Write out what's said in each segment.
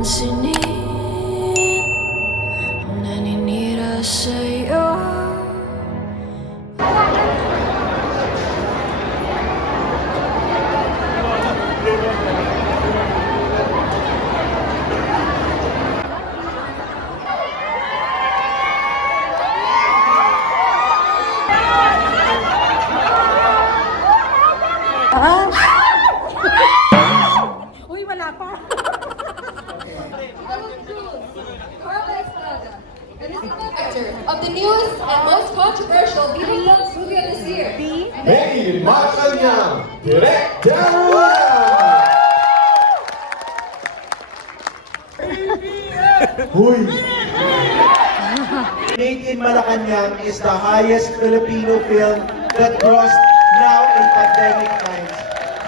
pansinin, naninira sa'yo. Uy, wala pa. Of the newest and most controversial voxcinemas movie of this year. Maid, Malacañang, Direk, Daryl! Huy! Maid in Malacañang is the highest Filipino film that grossed now in pandemic times.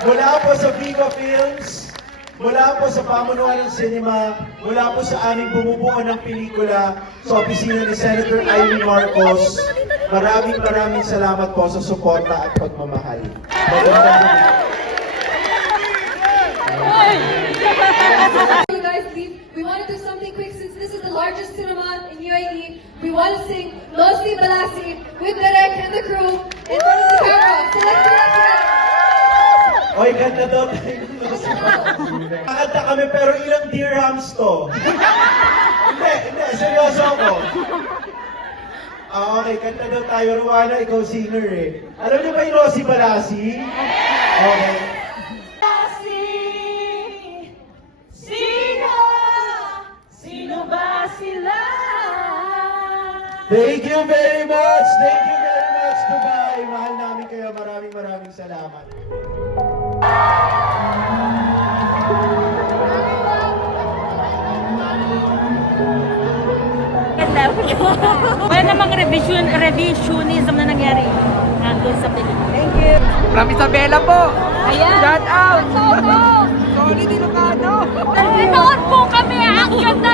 Mula po sa Viva Films, mula po sa pamunuan ng cinema, mula po sa aming bumubuo ng pelikula sa opisina ni Senator Amy Marcos, maraming salamat po sa suporta at pagmamahal. You guys, we want to do something quick since this is the largest cinema in UAE. We want to sing Mostly Balasi with Direk and the crew in front of the camera. So let's do that. Oy, ganda daw tayo. Kakanta kami pero ilang dirhams to? Hindi, seryoso ako. Okay, kanta daw tayo. Ruwana, ikaw singer eh. Alam niyo ba yung Rosie Balasi? Okay. Sino ba sila? Thank you very much! Thank you very much, Dubai! Mahal namin kayo. Maraming salamat. Wala namang revisionism na nangyari nandun sa pelikula. Thank you. From Isabela po. Ayan. Shout out. Shout out. Sorry, Dilocano. Nanood po kami. Ang ganda